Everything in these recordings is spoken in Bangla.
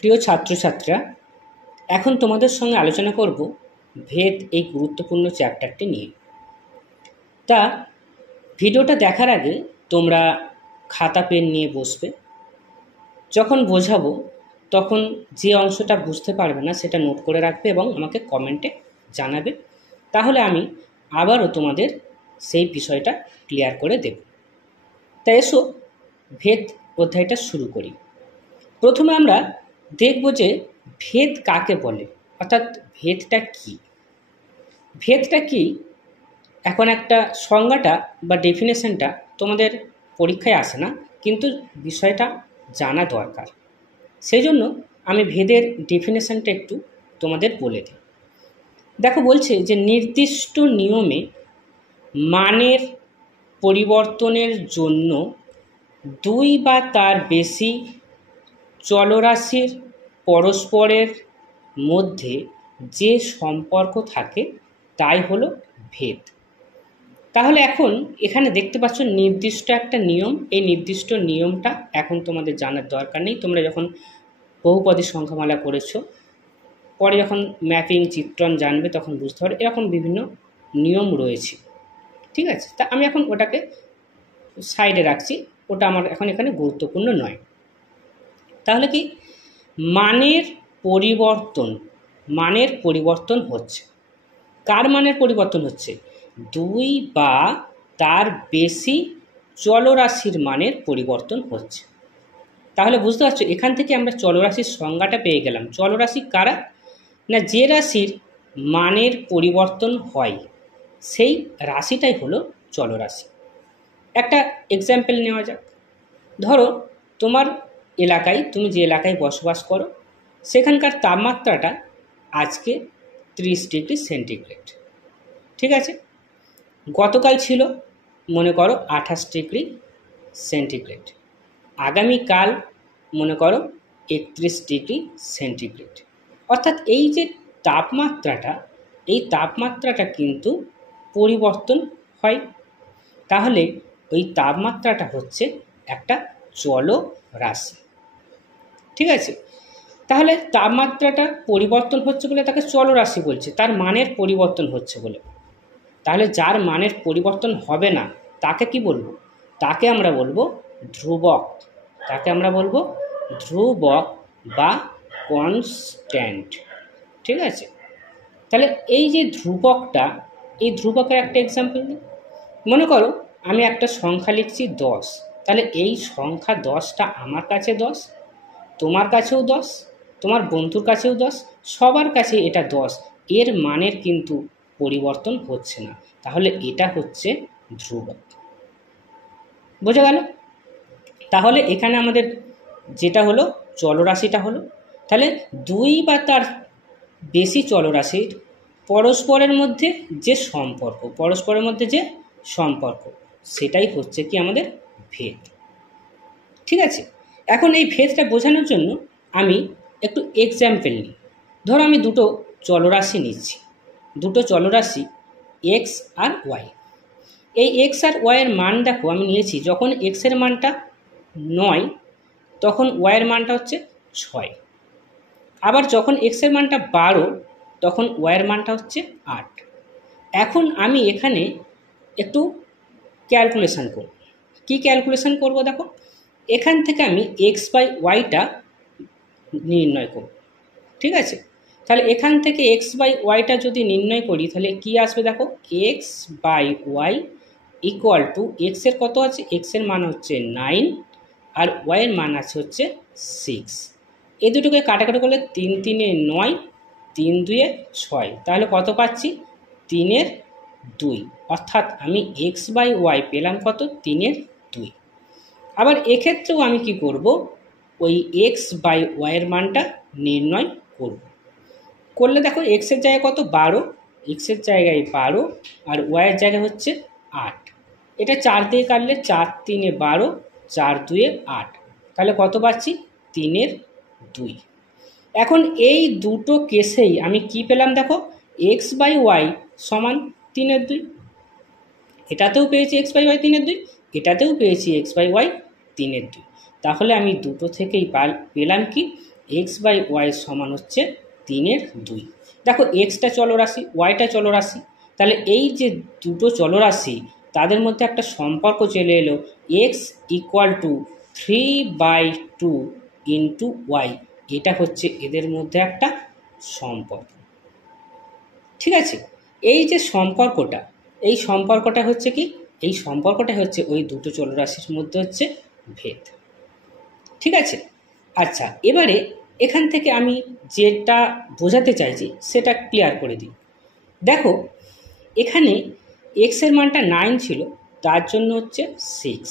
প্রিয় ছাত্রছাত্রীরা, এখন তোমাদের সঙ্গে আলোচনা করব ভেদ এই গুরুত্বপূর্ণ চ্যাপ্টারটি নিয়ে। তা ভিডিওটা দেখার আগে তোমরা খাতা পেন নিয়ে বসবে। যখন বোঝাবো তখন যে অংশটা বুঝতে পারবে না সেটা নোট করে রাখবে এবং আমাকে কমেন্টে জানাবে, তাহলে আমি আবারও তোমাদের সেই বিষয়টা ক্লিয়ার করে দেব। তাই এসো ভেদ অধ্যায়টা শুরু করি। প্রথমে আমরা দেখব যে ভেদ কাকে বলে, অর্থাৎ ভেদটা কি। ভেদটা কি এখন একটা সংজ্ঞাটা বা ডেফিনেশনটা তোমাদের পরীক্ষায় আসে না, কিন্তু বিষয়টা জানা দরকার। সেই জন্য আমি ভেদের ডেফিনেশনটা একটু তোমাদের বলে দিই। দেখো, বলছে যে নির্দিষ্ট নিয়মে মানের পরিবর্তনের জন্য দুই বা তার বেশি চলরাশির পরস্পরের মধ্যে যে সম্পর্ক থাকে তাই হলো ভেদ। তাহলে এখন এখানে দেখতে পাচ্ছ নির্দিষ্ট একটা নিয়ম। এই নির্দিষ্ট নিয়মটা এখন তোমাদের জানার দরকার নেই। তোমরা যখন বহুপদী সংখ্যামালা করেছো, পরে যখন ম্যাপিং চিত্রণ জানবে তখন বুঝতে পারবে এরকম বিভিন্ন নিয়ম রয়েছে। ঠিক আছে, তা আমি এখন ওটাকে সাইডে রাখছি, ওটা আমার এখন এখানে গুরুত্বপূর্ণ নয়। তাহলে কি মানের পরিবর্তন হচ্ছে। কার মানের পরিবর্তন হচ্ছে? দুই বা তার বেশি চলরাশির মানের পরিবর্তন হচ্ছে। তাহলে বুঝতে পারছো, এখান থেকে আমরা চলরাশির সংজ্ঞাটা পেয়ে গেলাম। চলরাশি কারা? না, যে রাশির মানের পরিবর্তন হয় সেই রাশিটাই হলো চলরাশি। একটা এক্সাম্পল নেওয়া যাক। ধরো তোমার এলাকায়, তুমি যে এলাকায় বসবাস করো, সেখানকার তাপমাত্রাটা আজকে 30 ডিগ্রি সেন্টিগ্রেড। ঠিক আছে, গতকাল ছিল মনে করো 28 ডিগ্রি সেন্টিগ্রেড, আগামীকাল মনে করো 31 ডিগ্রি সেন্টিগ্রেড। অর্থাৎ এই যে তাপমাত্রাটা কিন্তু পরিবর্তন হয়। তাহলে ওই তাপমাত্রাটা হচ্ছে একটা চলরাশি। ঠিক আছে, তাহলে তাপমাত্রাটা পরিবর্তন হচ্ছে বলে তাকে চলরাশি বলছে, তার মানের পরিবর্তন হচ্ছে বলে। তাহলে যার মানের পরিবর্তন হবে না তাকে কি বলবো? তাকে আমরা বলবো ধ্রুবক। তাকে আমরা বলবো ধ্রুবক বা কনস্ট্যান্ট। ঠিক আছে, তাহলে এই যে ধ্রুবকটা, এই ধ্রুবকের একটা এক্সাম্পল দিই। মনে করো আমি একটা সংখ্যা লিখছি 10, তাহলে এই সংখ্যা 10টা আমার কাছে 10, তোমার কাছেও 10, তোমার বন্ধুর কাছেও 10, সবার কাছে এটা 10। এর মানের কিন্তু পরিবর্তন হচ্ছে না, তাহলে এটা হচ্ছে ধ্রুবক। বোঝা গেল? তাহলে এখানে আমাদের যেটা হলো চলরাশিটা হলো, তাহলে দুই বা তার বেশি চলরাশির পরস্পরের মধ্যে যে সম্পর্ক সেটাই হচ্ছে কি আমাদের ভেদ। ঠিক আছে, এখন এই ভেদটা বোঝানোর জন্য আমি একটু এক্সাম্পল নিই। ধরো আমি দুটো চলরাশি নিচ্ছি, দুটো চলরাশি এক্স আর ওয়াই। এই এক্স আর ওয়াইয়ের মান দেখো আমি নিয়েছি, যখন এক্সের মানটা 9 তখন ওয়াইয়ের মানটা হচ্ছে 6। আবার যখন এক্সের মানটা 12 তখন ওয়াইয়ের মানটা হচ্ছে 8। এখন আমি এখানে একটু ক্যালকুলেশান করব। কি ক্যালকুলেশান করব? দেখো, এখান থেকে আমি এক্স বাই ওয়াইটা নির্ণয় করব। ঠিক আছে, তাহলে এখান থেকে এক্স বাই ওয়াইটা যদি নির্ণয় করি তাহলে কি আসবে? দেখো, X by Y equal to এক্সের কত আছে? এক্সের মান হচ্ছে 9 আর ওয়াইয়ের মান আছে হচ্ছে 6। এই দুটোকে কাটাকাটি করলে 3 3 9, 3 2 6, তাহলে কত পাচ্ছি? 3 2। অর্থাৎ আমি এক্স বাই ওয়াই পেলাম কত? 3 2। আবার এক্ষেত্রেও আমি কি করব? ওই এক্স বাই ওয়াইয়ের মানটা নির্ণয় করলে দেখো এক্সের জায়গায় কত? 12, এক্সের জায়গায় 12 আর ওয়াইয়ের জায়গায় হচ্ছে 8। এটা 4 দিয়ে কাটলে 4 3 12, 4 2 8, তাহলে কত পাচ্ছি? 3 2। এখন এই দুটো কেসেই আমি কি পেলাম? দেখো, এক্স বাই ওয়াই সমান 3 2। এটাতেও পেয়েছি এক্স বাই ওয়াই 3 2, এটাতেও পেয়েছি এক্স বাই ওয়াই 3 2। তাহলে আমি দুটো থেকেই পেলাম কি? এক্স বাই ওয়াই সমান হচ্ছে 3/2। দেখো এক্সটা চলরাশি, ওয়াইটা চলরাশি, তাহলে এই যে দুটো চলরাশি তাদের মধ্যে একটা সম্পর্ক চলে এলো, X equal to 3/2 into Y. এটা হচ্ছে এদের মধ্যে একটা সম্পর্ক। ঠিক আছে, এই যে সম্পর্কটা, এই সম্পর্কটা হচ্ছে কি, এই সম্পর্কটা হচ্ছে ওই দুটো চলরাশির মধ্যে হচ্ছে ভেদ। ঠিক আছে, আচ্ছা এবারে এখান থেকে আমি যেটা বোঝাতে চাইছি সেটা ক্লিয়ার করে দিই। দেখো এখানে এক্সের মানটা 9 ছিল, তার জন্য হচ্ছে 6।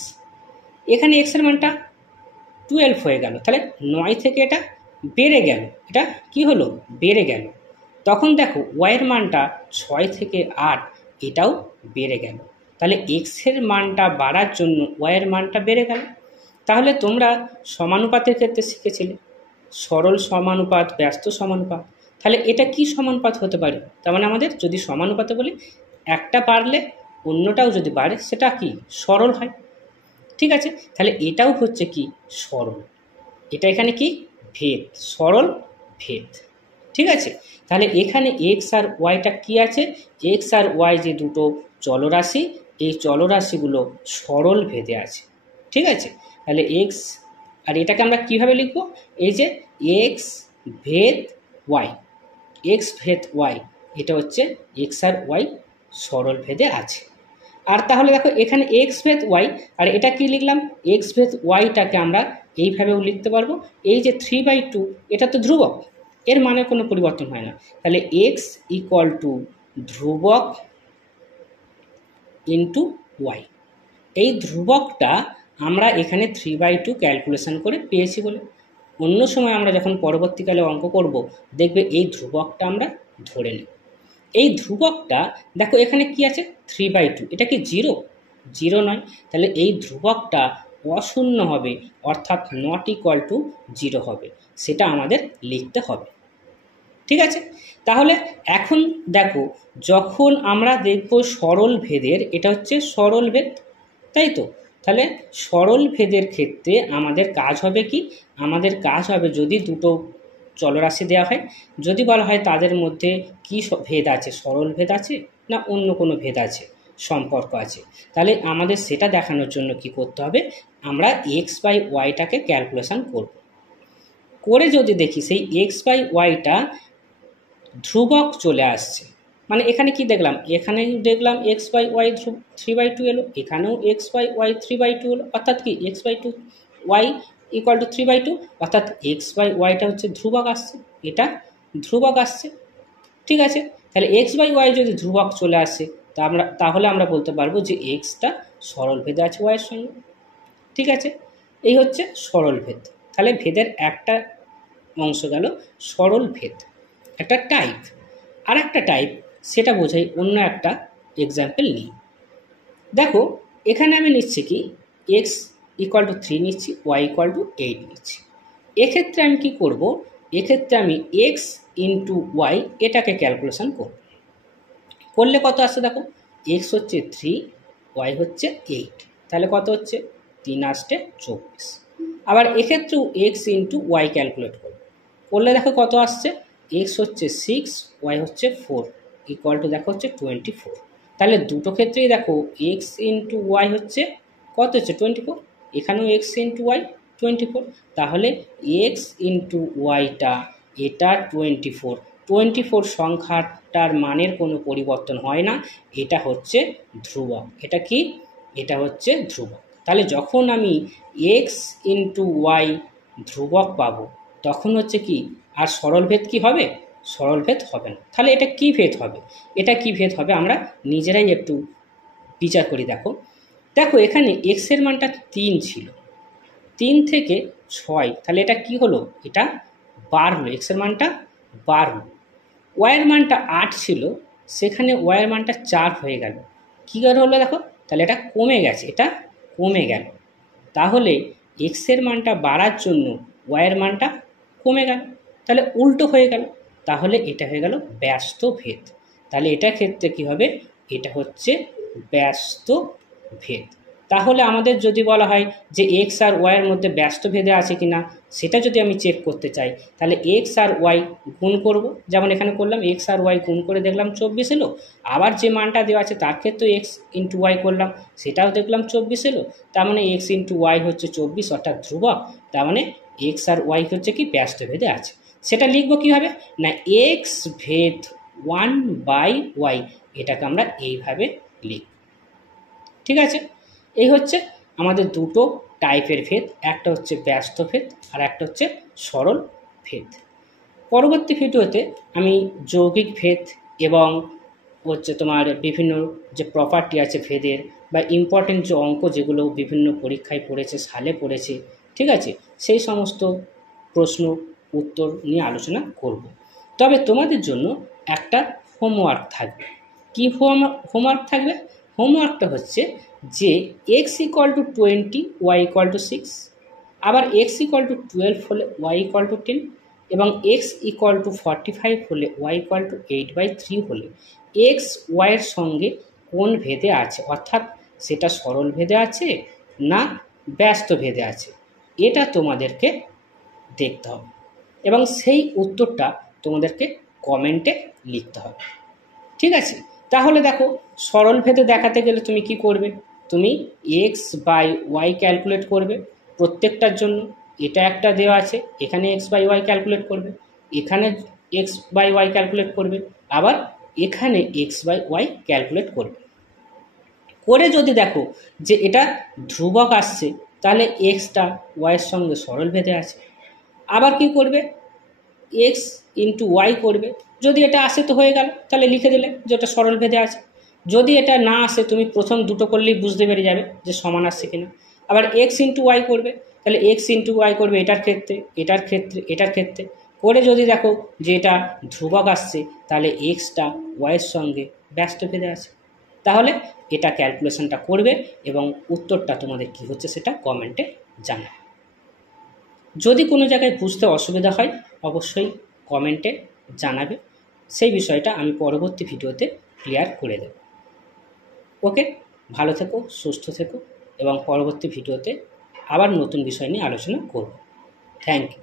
এখানে এক্সের মানটা 12 হয়ে গেল, তাহলে 9 থেকে এটা বেড়ে গেল, এটা কি হলো, বেড়ে গেল। তখন দেখো ওয়াইয়ের মানটা 6 থেকে 8, এটাও বেড়ে গেল। তাহলে এক্সের মানটা বাড়ার জন্য ওয়াইয়ের মানটা বেড়ে গেল। তাহলে তোমরা সমানুপাতের ক্ষেত্রে শিখেছিলে সরল সমানুপাত, ব্যস্ত সমানুপাত। তাহলে এটা কি সমানুপাত হতে পারে? তার মানে আমাদের যদি সমানুপাতে বলি, একটা বাড়লে অন্যটাও যদি বাড়ে সেটা কি সরল হয়। ঠিক আছে, তাহলে এটাও হচ্ছে কি সরল, এটা এখানে কি ভেদ, সরল ভেদ। ঠিক আছে, তাহলে এখানে এক্স আর ওয়াইটা কি আছে, এক্স আর ওয়াই যে দুটো চলরাশি, এই চলরাশিগুলো সরল ভেদে আছে। ঠিক আছে, তাহলে এক্স আর এটাকে আমরা কিভাবে লিখব, এই যে এক্স ভেদ ওয়াই, এক্স ভেদ ওয়াই, এটা হচ্ছে এক্স আর ওয়াই সরল ভেদে আছে। আর তাহলে দেখো এখানে এক্স ভেদ ওয়াই, আর এটা কি লিখলাম, এক্স ভেদ ওয়াইটাকে আমরা এইভাবেও লিখতে পারবো, এই যে 3/2 এটা তো ধ্রুবক, এর মানে কোনো পরিবর্তন হয় না। তাহলে এক্স ইকুয়াল টু ধ্রুবক ইন্টু ওয়াই। এই ধ্রুবকটা আমরা এখানে 3/2 ক্যালকুলেশন করে পেয়েছি বলে, অন্য সময় আমরা যখন পরবর্তীকালে অঙ্ক করব দেখবে এই ধ্রুবকটা আমরা ধরে নিই। এই ধ্রুবকটা দেখো এখানে কি আছে 3/2, এটা কি জিরো? জিরো নয়, তাহলে এই ধ্রুবকটা অশূন্য হবে, অর্থাৎ নট ইকুয়াল টু জিরো হবে, সেটা আমাদের লিখতে হবে। ঠিক আছে, তাহলে এখন দেখো যখন আমরা দেখব সরল ভেদের, এটা হচ্ছে সরল ভেদ, তাই তো? তাহলে সরল ভেদের ক্ষেত্রে আমাদের কাজ হবে কি, আমাদের কাজ হবে যদি দুটো চলরাশি দেওয়া হয়, যদি বলা হয় তাদের মধ্যে কি ভেদ আছে, সরল ভেদ আছে না অন্য কোনো ভেদ আছে, সম্পর্ক আছে, তাহলে আমাদের সেটা দেখানোর জন্য কি করতে হবে, আমরা এক্স বাই ওয়াইটাকে ক্যালকুলেশন করব। করে যদি দেখি সেই এক্স বাই ওয়াইটা ধ্রুবক চলে আসছে, মানে এখানে কি দেখলাম, এখানে দেখলাম এক্স বাই ওয়াই 3/2 এলো, এখানেও এক্স বাই ওয়াই 3/2 হলো, অর্থাৎ কি X by two Y equal to 3/2, অর্থাৎ এক্স বাই ওয়াইটা হচ্ছে ধ্রুবক আসছে, এটা ধ্রুবক আসছে। ঠিক আছে, তাহলে এক্স বাই ওয়াই যদি ধ্রুবক চলে আসে তাহলে আমরা বলতে পারবো যে এক্সটা সরল ভেদে আছে ওয়াইয়ের সঙ্গে। ঠিক আছে, এই হচ্ছে সরল ভেদ। তাহলে ভেদের একটা অংশ গেল সরল ভেদ, একটা টাইপ। আর একটা টাইপ সেটা বোঝাই অন্য একটা এক্সাম্পল নিই। দেখো এখানে আমি নিচ্ছি কি এক্স ইকুয়াল টু 3 নিচ্ছি, ওয়াই ইকুয়াল টু 8 নিচ্ছি। এক্ষেত্রে আমি কি করব, এক্ষেত্রে আমি এক্স ইন্টু ওয়াই এটাকে ক্যালকুলেশন করব। করলে কত আসছে দেখো, এক্স হচ্ছে 3, ওয়াই হচ্ছে 8, তাহলে কত হচ্ছে 3 আসছে 24। আবার এক্ষেত্রেও এক্স ইন্টু ওয়াই ক্যালকুলেট করব, করলে দেখো কত আসছে, এক্স হচ্ছে 6, ওয়াই হচ্ছে 4, ইকুয়াল টু দেখো হচ্ছে 24। তাহলে দুটো ক্ষেত্রেই দেখো এক্স ইন্টু ওয়াই হচ্ছে কত হচ্ছে 24, এখানেও এক্স ইন্টু ওয়াই 24, তাহলে এক্স ইন্টু ওয়াইটা এটা 24 সংখ্যাটার মানের কোনো পরিবর্তন হয় না, এটা হচ্ছে ধ্রুবক। এটা কি, এটা হচ্ছে ধ্রুবক। তাহলে যখন আমি এক্স ইন্টু ওয়াই ধ্রুবক পাবো তখন হচ্ছে কি আর সরল ভেদ কি হবে, সরল ভেদ হবে না। তাহলে এটা কি ভেদ হবে, এটা কি ভেদ হবে আমরা নিজেরাই একটু বিচার করি। দেখো দেখো এখানে এক্সের মানটা 3 ছিল, 3 থেকে 6, তাহলে এটা কি হলো, এটা বাড়লো, এক্সের মানটা বাড়লো। ওয়াইয়ের মানটা 8 ছিল, সেখানে ওয়াইয়ের মানটা 4 হয়ে গেল, কী হলো দেখো, তাহলে এটা কমে গেছে, এটা কমে গেল। তাহলে এক্সের মানটা বাড়ার জন্য ওয়াইয়ের মানটা কমে গেল, তাহলে উল্টো হয়ে গেল, তাহলে এটা হয়ে গেল ব্যস্ত ভেদ। তাহলে এটা ক্ষেত্রে কি হবে, এটা হচ্ছে ব্যস্ত ভেদ। তাহলে আমাদের যদি বলা হয় যে এক্স আর ওয়াইয়ের মধ্যে ব্যস্ত ভেদে আছে কি না, সেটা যদি আমি চেক করতে চাই, তাহলে এক্স আর ওয়াই গুণ করব, যেমন এখানে করলাম এক্স আর ওয়াই গুণ করে দেখলাম 24 এলো। আবার যে মানটা দেওয়া আছে তার ক্ষেত্রে এক্স ইন্টু ওয়াই করলাম, সেটাও দেখলাম 24 এলো। তার মানে এক্স ইন্টু ওয়াই হচ্ছে 24, অর্থাৎ ধ্রুবক। তার মানে এক্স আর ওয়াই হচ্ছে কি ব্যস্ত ভেদে আছে। সেটা লিখবো কীভাবে না, এক্স ভেদ 1/y, এটাকে আমরা এইভাবে লিখব। ঠিক আছে, এই হচ্ছে আমাদের দুটো টাইপের ভেদ, একটা হচ্ছে ব্যস্ত ভেদ আর একটা হচ্ছে সরল ভেদ। পরবর্তী ভিডিওতে আমি যৌগিক ভেদ এবং হচ্ছে তোমার বিভিন্ন যে প্রপার্টি আছে ভেদের বা ইম্পর্টেন্ট যে অঙ্ক যেগুলো বিভিন্ন পরীক্ষায় পড়েছে, সালে পড়েছে, ঠিক আছে, সেই সমস্ত প্রশ্ন উত্তর নিয়ে আলোচনা করব। তবে তোমাদের জন্য একটা হোমওয়ার্ক থাকবে। কি হোমওয়ার্ক থাকবে? হোমওয়ার্কটা হচ্ছে যে x = 20, y = 6, আবার x = 12 হলে y = 10, এবং x = 45 হলে y = 8/3 হলে x ওয়াইয়ের সঙ্গে কোন ভেদে আছে, অর্থাৎ সেটা সরল ভেদে আছে না ব্যস্ত ভেদে আছে, এটা তোমাদেরকে দেখতে হবে এবং সেই উত্তরটা তোমাদেরকে কমেন্টে লিখতে হবে। ঠিক আছে, তাহলে দেখো সরল ভেদে দেখাতে গেলে তুমি কি করবে, তুমি x/y ক্যালকুলেট করবে প্রত্যেকটার জন্য। এটা একটা দেওয়া আছে, এখানে x/y ক্যালকুলেট করবে, এখানে x/y ক্যালকুলেট করবে, আবার এখানে x/y ক্যালকুলেট করবে। করে যদি দেখো যে এটা ধ্রুবক আসছে, তাহলে এক্সটা ওয়াইয়ের সঙ্গে সরল ভেদে আছে। আবার কি করবে, এক্স ইন্টু ওয়াই করবে, যদি এটা আসে তো হয়ে গেল, তাহলে লিখে দিলে যে ওটা সরল ভেদে আছে। যদি এটা না আসে, তুমি প্রথম দুটো করলেই বুঝতে পেরে যাবে যে সমান আসছে কিনা। আবার এক্স ইন্টু ওয়াই করবে, তাহলে এক্স ইন্টু ওয়াই করবে এটার ক্ষেত্রে, এটার ক্ষেত্রে, এটার ক্ষেত্রে, করে যদি দেখো যে এটা ধ্রুবক আসছে, তাহলে এক্সটা ওয়াইয়ের সঙ্গে ব্যস্ত ভেদে আছে। তাহলে এটা ক্যালকুলেশনটা করবে এবং উত্তরটা তোমাদের কি হচ্ছে সেটা কমেন্টে জানাবে। যদি কোনো জায়গায় বুঝতে অসুবিধা হয় অবশ্যই কমেন্টে জানাবে, সেই বিষয়টা আমি পরবর্তী ভিডিওতে ক্লিয়ার করে দেব। ওকে, ভালো থেকো, সুস্থ থেকো এবং পরবর্তী ভিডিওতে আবার নতুন বিষয় নিয়ে আলোচনা করব। Thank you.